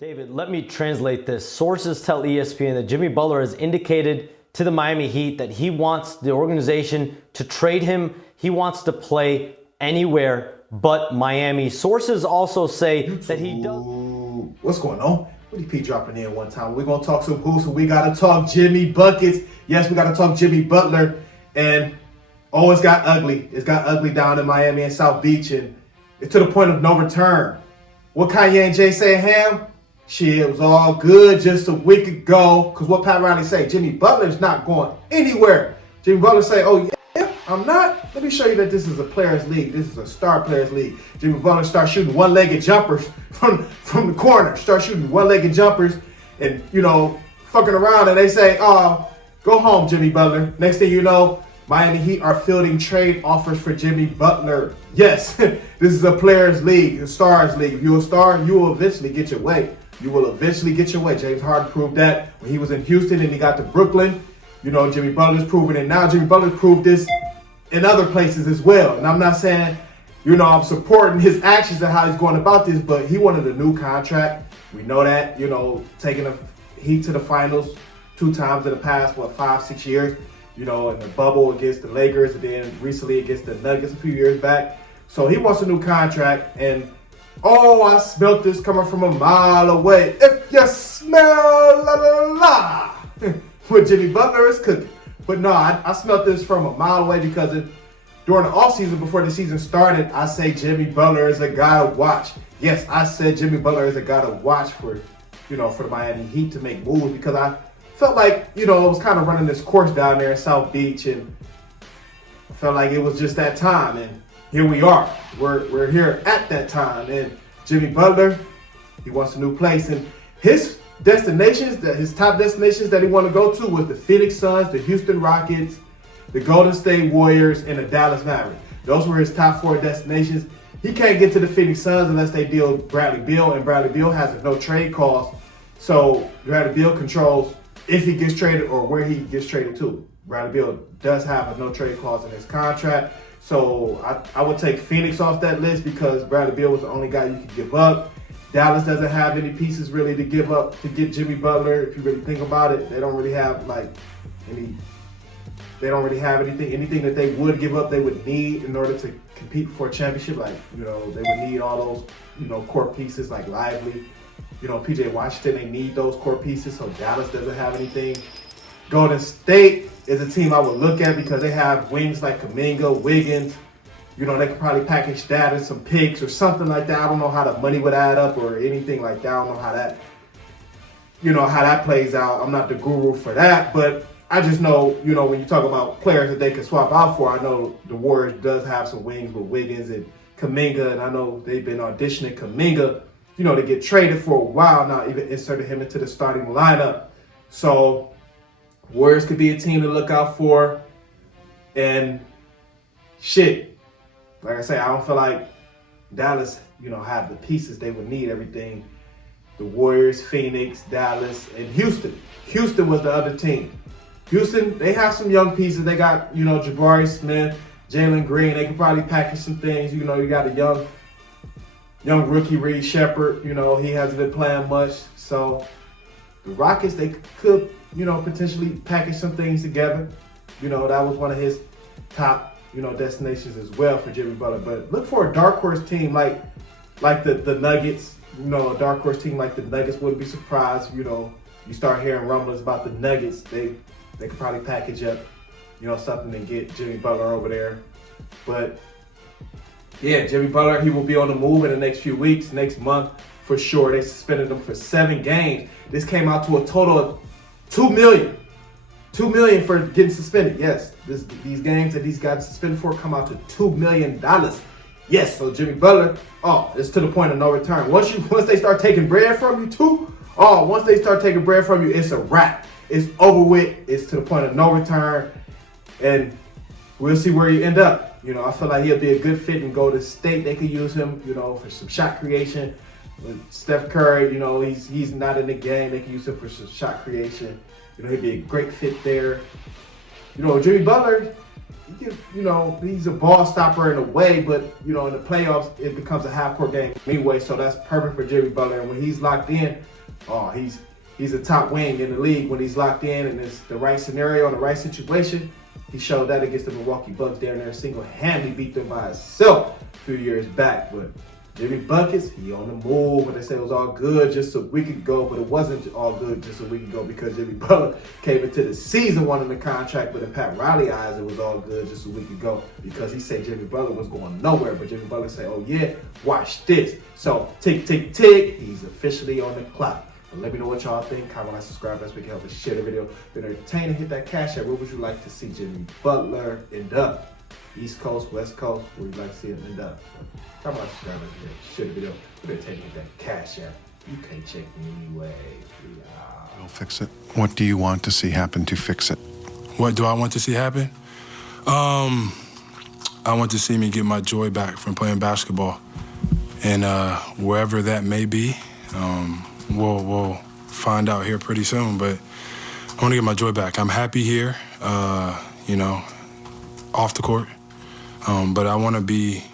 David, let me translate this. Sources tell ESPN that Jimmy Butler has indicated to the Miami Heat that he wants the organization to trade him. He wants to play anywhere but Miami. Sources also say that he does. What's going on? WittyP dropping in one time. We're going to talk some hoops, and we got to talk Jimmy Buckets. Yes, we got to talk Jimmy Butler. And, it's got ugly. It's got ugly down in Miami and South Beach, and it's to the point of no return. What Kanye and Jay say, Ham? Shit, it was all good just a week ago. Because what Pat Riley say? Jimmy Butler's not going anywhere. Jimmy Butler say, oh, yeah, I'm not. Let me show you that this is a players league. This is a star players league. Jimmy Butler starts shooting one-legged jumpers from the corner. Start shooting one-legged jumpers and, fucking around. And they say, oh, go home, Jimmy Butler. Next thing you know, Miami Heat are fielding trade offers for Jimmy Butler. Yes, this is a players league, a stars league. If you're a star, you will eventually get your way. You will eventually get your way. James Harden proved that when he was in Houston and he got to Brooklyn. Jimmy Butler's proven it now. Jimmy Butler proved this in other places as well. And I'm not saying, I'm supporting his actions and how he's going about this, but he wanted a new contract. We know that, taking the Heat to the finals 2 times in the past, 5-6 years, in the bubble against the Lakers and then recently against the Nuggets a few years back. So he wants a new contract, and I smelt this coming from a mile away. If you smell la la la, what Jimmy Butler is cooking. But no, I smelt this from a mile away because during the offseason, before the season started, I say Jimmy Butler is a guy to watch. Yes, I said Jimmy Butler is a guy to watch for the Miami Heat to make moves because I felt like, it was kind of running this course down there in South Beach, and I felt like it was just that time. And here we are. We're here at that time. And Jimmy Butler, he wants a new place. And his destinations, his top destinations that he wanted to go to was the Phoenix Suns, the Houston Rockets, the Golden State Warriors, and the Dallas Mavericks. Those were his top 4 destinations. He can't get to the Phoenix Suns unless they deal Bradley Beal, and Bradley Beal has a no trade clause. So Bradley Beal controls if he gets traded or where he gets traded to. Bradley Beal does have a no trade clause in his contract. So I would take Phoenix off that list because Bradley Beal was the only guy you could give up. Dallas doesn't have any pieces really to give up to get Jimmy Butler. If you really think about it, they don't really have anything that they would give up they would need in order to compete for a championship. They would need all those, core pieces like Lively, PJ Washington, they need those core pieces. So Dallas doesn't have anything. Golden State is a team I would look at because they have wings like Kuminga, Wiggins. They could probably package that and some picks or something like that. I don't know how the money would add up or anything like that. I don't know how that plays out. I'm not the guru for that, but I just know, when you talk about players that they can swap out for, I know the Warriors does have some wings with Wiggins and Kuminga, and I know they've been auditioning Kuminga, to get traded for a while now, even inserted him into the starting lineup. So Warriors could be a team to look out for. And shit, like I say, I don't feel like Dallas, have the pieces they would need, everything. The Warriors, Phoenix, Dallas, and Houston. Houston was the other team. Houston, they have some young pieces. They got, Jabari Smith, Jalen Green. They can probably package some things. You got a young rookie, Reed Shepherd. He hasn't been playing much. So the Rockets, they could, potentially package some things together. That was one of his top, destinations as well for Jimmy Butler. But look for a dark horse team like the Nuggets. A dark horse team like the Nuggets wouldn't be surprised. You start hearing rumblings about the Nuggets. They could probably package up, something to get Jimmy Butler over there. But yeah, Jimmy Butler, he will be on the move in the next few weeks, next month for sure. They suspended him for 7 games. This came out to a total of $2 million. $2 million for getting suspended. Yes, these games that he's got suspended for come out to $2 million. Yes, so Jimmy Butler, it's to the point of no return. Once they start taking bread from you too, once they start taking bread from you, it's a wrap. It's over with. It's to the point of no return. And we'll see where you end up. I feel like he'll be a good fit in Golden State. They could use him, for some shot creation. With Steph Curry, he's not in the game. They can use him for some shot creation. He'd be a great fit there. Jimmy Butler, you know, he's a ball stopper in a way, but you know, in the playoffs, it becomes a half-court game anyway. So that's perfect for Jimmy Butler. And when he's locked in, oh, he's a top wing in the league when he's locked in and it's the right scenario, the right situation. He showed that against the Milwaukee Bucks down there, single-handedly beat them by himself a few years back. But Jimmy Buckets, he on the move. And they say it was all good just a week ago, but it wasn't all good just a week ago because Jimmy Butler came into the season wanting the contract, but in Pat Riley's eyes, it was all good just a week ago because he said Jimmy Butler was going nowhere. But Jimmy Butler said, oh yeah, watch this. So tick, tick, tick, he's officially on the clock. But let me know what y'all think. Comment, like, subscribe. Best we can help us share the video. Been entertaining. Hit that cash app. Where would you like to see Jimmy Butler end up? East Coast, West Coast, where would you like to see him end up? Comment, like, subscribe. Best we can share the video. Been entertaining. Hit that cash app. You can't check me anyway. We'll fix it. What do you want to see happen to fix it? What do I want to see happen? I want to see me get my joy back from playing basketball. And wherever that may be, we'll find out here pretty soon. But I want to get my joy back. I'm happy here, you know, off the court. But I want to be